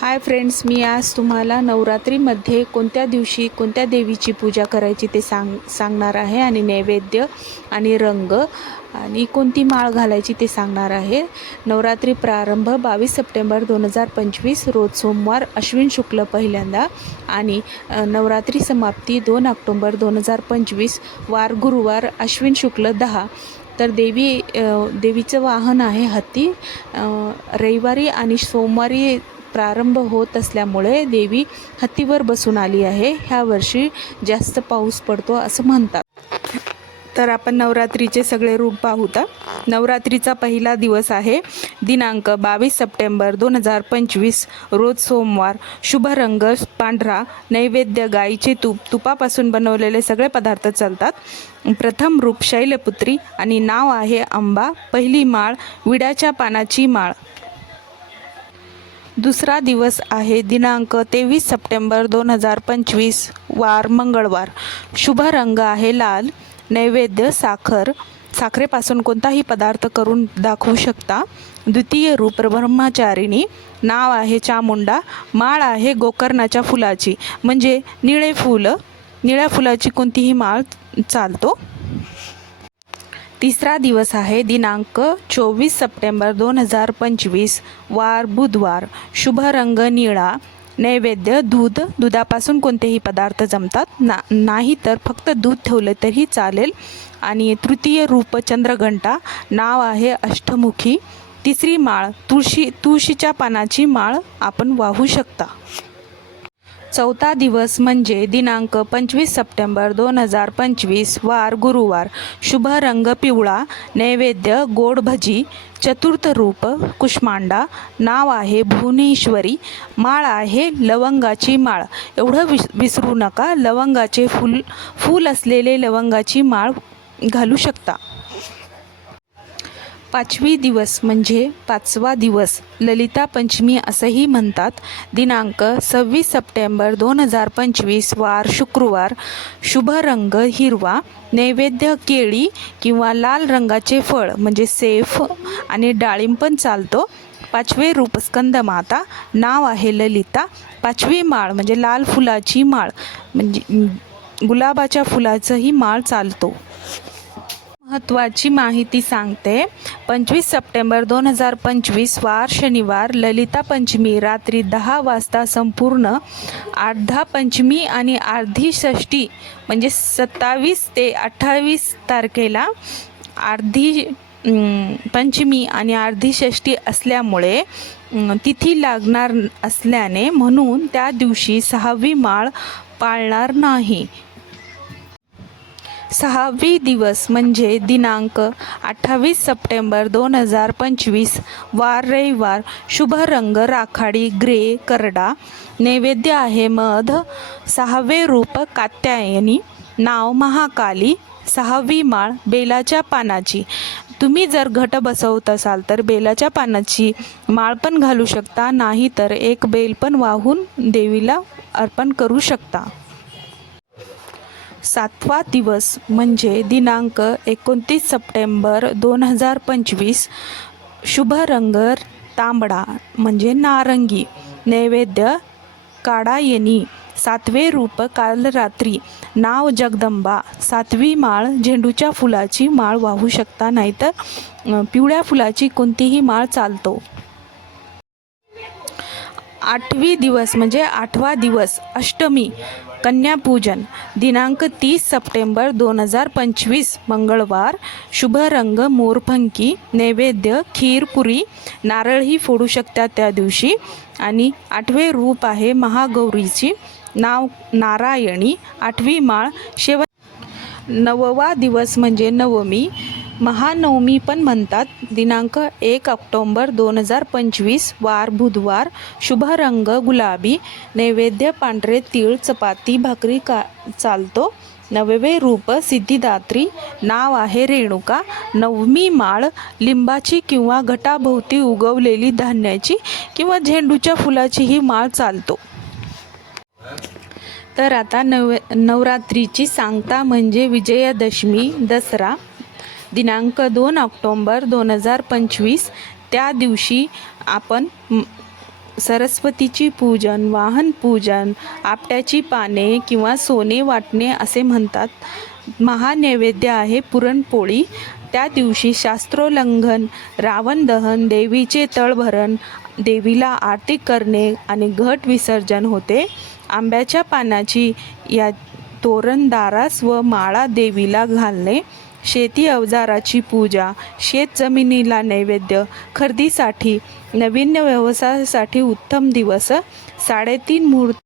Hi friends, मी आज तुम्हाला नवरात्रीमध्ये कोणत्या दिवशी कोणत्या देवीची पूजा करायची ते सांगणार आहे आणि नैवेद्य आणि रंग आणि कोणती माळ घालायची ते सांगणार आहे। नवरात्री प्रारंभ 22 सप्टेंबर 2025 रोज सोमवार अश्विन शुक्ल पहिल्यांदा आणि नवरात्री समाप्ती 2 ऑक्टोबर 2025 वार गुरुवार अश्विन शुक्ल 10। तर देवीचं वाहन आहे हत्ती। रविवारी आणि सोमवारी प्रारंभ होत असल्यामुळे देवी हत्तीवर बसून आली आहे। ह्या वर्षी जास्त पाऊस पडतो असं म्हणतात। तर आपण नवरात्रीचे सगळे रूप पाहूता। नवरात्रीचा पहिला दिवस आहे दिनांक 22 सप्टेंबर 2025 रोज सोमवार। शुभ रंग पांढरा, नैवेद्य गाईचे तूप, तुपापासून बनवलेले सगळे पदार्थ चालतात। प्रथम रूप शैलपुत्री आणि नाव आहे अंबा। पहिली माळ विड्याच्या पानाची माळ। दुसरा दिवस आहे दिनांक 23 सप्टेंबर 2025 वार मंगळवार। शुभ रंग आहे लाल, नैवेद्य साखर, साखरेपासून कोणताही पदार्थ करून दाखवू शकता। द्वितीय रूप ब्रह्मचारिणी, नाव आहे चामुंडा, माळ आहे गोकर्णाच्या फुलाची म्हणजे निळ्या फुलाची कोणतीही माळ चालतो। तिसरा दिवस आहे दिनांक 24 सप्टेंबर 2025 वार बुधवार। शुभ रंग निळा, नैवेद्य दूध, दुधापासून कोणतेही पदार्थ जमतात नाही तर फक्त दूध ठेवले तरी चालेल। आणि तृतीय रूप चंद्रघंटा, नाव आहे अष्टमुखी। तिसरी माळ तुळशीच्या पानाची माळ आपण वाहू शकता। चौथा दिवस म्हणजे दिनांक 25 सप्टेंबर 2025 वार गुरुवार। शुभ रंग पिवळा, नैवेद्य गोड भजी। चतुर्थ रूप कुष्मांडा, नाव आहे भुवनेश्वरी, माळ आहे लवंगाची माळ। एवढं विसरू नका, लवंगाचे फूल असलेले लवंगाची माळ घालू शकता। पाचवी दिवस म्हणजे पाचवा दिवस ललिता पंचमी असंही म्हणतात। दिनांक 26 सप्टेंबर 2025 वार शुक्रवार। शुभ रंग हिरवा, नैवेद्य केळी किंवा लाल रंगाचे फळ म्हणजे सेफ आणि डाळिंब पण चालतो। पाचवे रूप स्कंदमाता, नाव आहे ललिता। पाचवी माळ म्हणजे लाल फुलाची माळ म्हणजे गुलाबाच्या फुलाचंही माळ चालतो। महत्त्वाची माहिती सांगते। 25 सप्टेंबर 2025 वार शनिवार, ललिता पंचमी रात्री 10 वाजता संपूर्ण। अर्धा पंचमी आणि अर्धी षष्ठी म्हणजे 27 ते 28 तारखेला अर्धी पंचमी आणि अर्धी षष्ठी असल्यामुळे तिथी लागणार असल्याने म्हणून त्या दिवशी 6वी माळ पाळणार नाही। 6वी दिवस म्हणजे दिनांक 28 सप्टेंबर 2025 वार रविवार। शुभ रंग राखाडी ग्रे करडा, नैवेद्य आहे मध। 6वे रूप कात्यायनी, नाव महाकाली। 6वी माळ बेलाच्या पानाची। तुम्ही जर घट बसवत असाल तर बेलाच्या पानाची माळ पण घालू शकता, नाही तर एक बेल पण वाहून देवीला अर्पण करू शकता। 7वा दिवस म्हणजे दिनांक 29 सप्टेंबर 2025 शुभ रंग तांबडा म्हणजे नारंगी, नैवेद्य काडायनी। 7वे रूप कालरात्री, नाव जगदंबा। 7वी माळ झेंडूच्या फुलाची माळ वाहू शकता, नाहीतर पिवळ्या फुलाची कोणतीही माळ चालतो। 8वी दिवस म्हणजे 8वा दिवस अष्टमी कन्यापूजन। दिनांक 30 सप्टेंबर 2025 मंगळवार। शुभ रंग मोरपंखी, नैवेद्य खीर पुरी, नारळही फोडू शकता त्या दिवशी। आणि 8वे रूप आहे महागौरीची, नाव नारायणी। 8वी माळ 9वा दिवस म्हणजे नवमी, महानवमी पण म्हणतात। दिनांक 1 ऑक्टोबर 2025 वार बुधवार। शुभ रंग गुलाबी, नैवेद्य पांढरे तीळ, चपाती भाकरी चालतो। 9वे रूप सिद्धिदात्री, नाव आहे रेणुका। 9वी माळ लिंबाची किंवा घटाभोवती उगवलेली धान्याची किंवा झेंडूच्या फुलाची ही माळ चालतो। तर आता नवरात्रीची सांगता म्हणजे विजयादशमी दसरा। दिनांक 2 ऑक्टोबर 2025 त्या दिवशी आपण सरस्वतीची पूजन, वाहन पूजन, आपट्याची पाने किंवा सोने वाटणे असे म्हणतात. महानैवेद्य आहे पुरणपोळी. त्या दिवशी शास्त्रोल्लंघन, रावण दहन, देवीचे तळभरण, देवीला आरती करणे आणि घट विसर्जन होते. आंब्याच्या पानाची या तोरण दारास व माळा देवीला घालणे, शेती अवजाराची पूजा, शेत जमिनीला नैवेद्य, खरेदीसाठी, नवीन व्यवसायासाठी उत्तम दिवस. 3:30 मुहूर्त